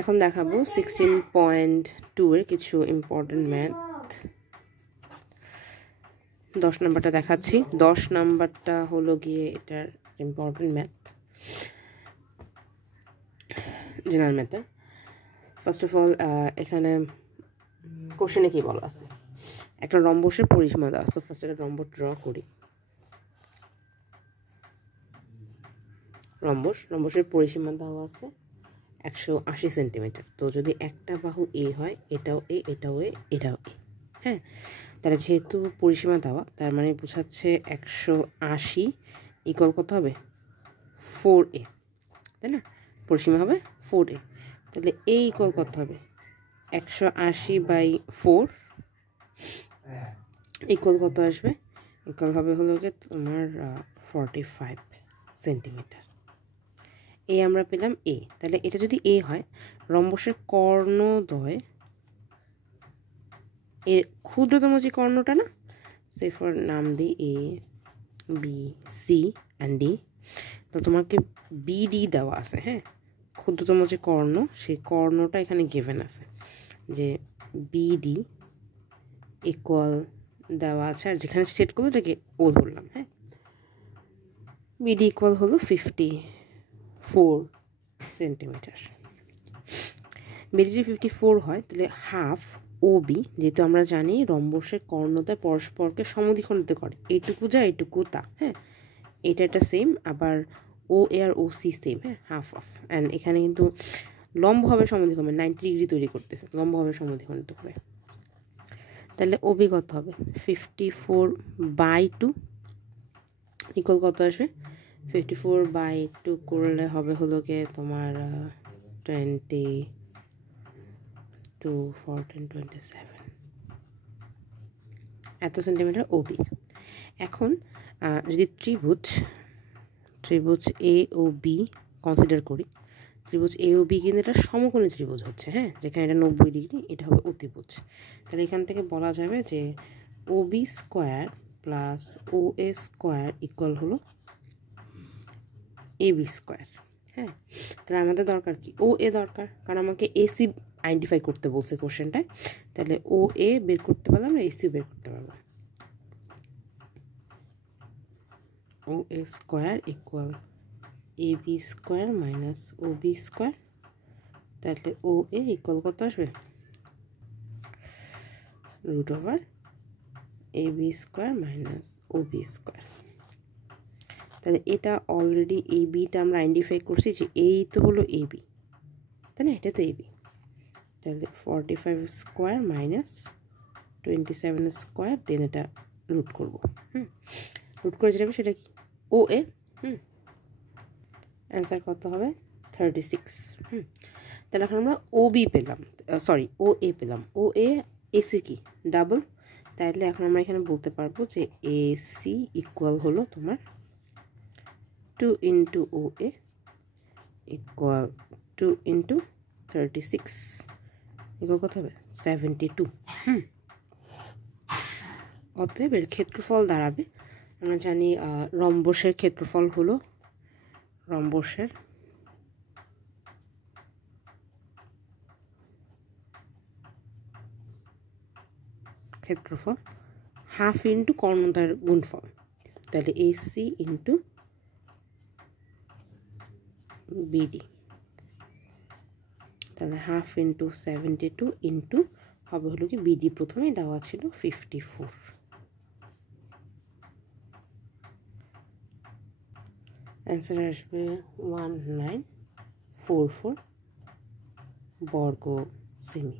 এখন দেখাবো 16.2 এর কিছু ইম্পর্টেন্ট ম্যাথ। 10 নাম্বারটা দেখাচ্ছি। 10 নাম্বারটা হলো গিয়ে এটার ইম্পর্টেন্ট ম্যাথ, জেনারেল ম্যাথে। ফার্স্ট অফ অল এখানে কোশ্চেনে কি বলা আছে, একটা রম্বসের পরিসীমা দেওয়া আছে। তো ফার্স্ট একটা রম্বস ড্র করি। রম্বসের পরিসীমা দেওয়া আছে 180 সেন্টিমিটার। তো যদি একটা বাহু এ হয়, এটাও এ, এটাও এ, এটাও এ, হ্যাঁ, তাহলে যেহেতু পরিসীমা দেওয়া, তার মানে বোঝাচ্ছে 180 ইকুয়াল কত হবে 4a, তাই না? পরিসীমা হবে 4a, তাহলে a ইকুয়াল কত হবে 180/4 ইকুয়াল কত আসবে, ইকুয়াল হবে হলো গিয়ে তোমার 45 সেন্টিমিটার। এ আমরা পেলাম এ। তাহলে এটা যদি এ হয়, রম্বসের কর্ণদ্বয় এর ক্ষুদ্রতম যে কর্ণটা না, সে ফর নাম দিই A B C and D. তো তোমাকে বিডি দেওয়া আছে, হ্যাঁ, ক্ষুদ্রতম যে কর্ণ, সেই কর্ণটা এখানে গিভেন আছে যে বিডি ইকুয়াল দেওয়া আছে, আর যেখানে সেট করলো এটাকে ও ধরলাম, হ্যাঁ। বিডি ইকুয়াল হলো 54 সেন্টিমিটার। বিডি যদি 54 হয়, তাহলে হাফ ও বি, যেহেতু আমরা জানি রম্বসের কর্ণতা পরস্পরকে সমদ্বিখণ্ডিত করে, এইটুকু যা এইটুকু তা, হ্যাঁ, এটা একটা সেম, আবার ও এ আর ও সি সেম, হ্যাঁ, হাফ অফ। অ্যান্ড এখানে কিন্তু লম্বভাবে সমদ্বিখণ্ড 90 ডিগ্রি তৈরি করতেছে, লম্বভাবে সমদ্বিখণ্ডিত করে। তাহলে ও বি কত হবে 54/2 ইকুয়াল কত আসবে, 54/2 করলে হবে হলো গিয়ে তোমার 22, 14, 27 এত সেন্টিমিটার ওবি। এখন যদি ত্রিভুজ এ ও বি কনসিডার করি, ত্রিভুজ এ ও বি কিন্তু এটা সমকোণী ত্রিভুজ হচ্ছে, হ্যাঁ, যেখানে এটা 90 ডিগ্রি, এটা হবে অতিভুজ। তাহলে এখান থেকে বলা যাবে যে ও বি স্কোয়ার প্লাস ও এ স্কোয়ার ইকুয়াল হলো এ বি স্কোয়ার, হ্যাঁ। তাহলে আমাদের দরকার কি, ও এ দরকার, কারণ আমাকে এসি আইডেন্টিফাই করতে বলছে কোশ্চেনটায়। তাহলে ও এ বের করতে পারলাম, এসিও বের করতে পারলাম। ও এ square equal A B square minus O B square. তাহলে ও এ ইকুয়াল কত আসবে √over A B square minus O B square. তাহলে এটা অলরেডি এ বিটা আমরা আইডেন্টিফাই করছি যে এই তো হলো এ বি, তাই না, এটা তো এ বি। তাহলে 45 স্কোয়ার মাইনাস 27 স্কোয়ার, দেন এটা রুট করবো, রুট করে যেটা হবে সেটা কি ও এ, অ্যান্সার কত হবে 36। তাহলে এখন আমরা ও বি পেলাম, সরি ও এ পেলাম, ও এ এসি কি ডাবল। তাহলে এখন আমরা এখানে বলতে পারবো যে এসি ইকুয়াল হলো তোমার 2 ইন্টু ও এ ইকুয়াল 2 ইন্টু 36 ইকুয়াল কত হবে 72। অতএব এর ক্ষেত্রফল দাঁড়াবে, আমরা জানি রম্বসের ক্ষেত্রফল হলো হাফ ইন্টু কর্ণতার গুণফল। তাহলে এসি ইন্টু বিডি, তাহলে হাফ ইন্টু 72 ইন্টু হবে হলো কি বিডি প্রথমেই দেওয়া ছিল 54। অ্যান্সার আসবে 1944 বর্গ সেমি।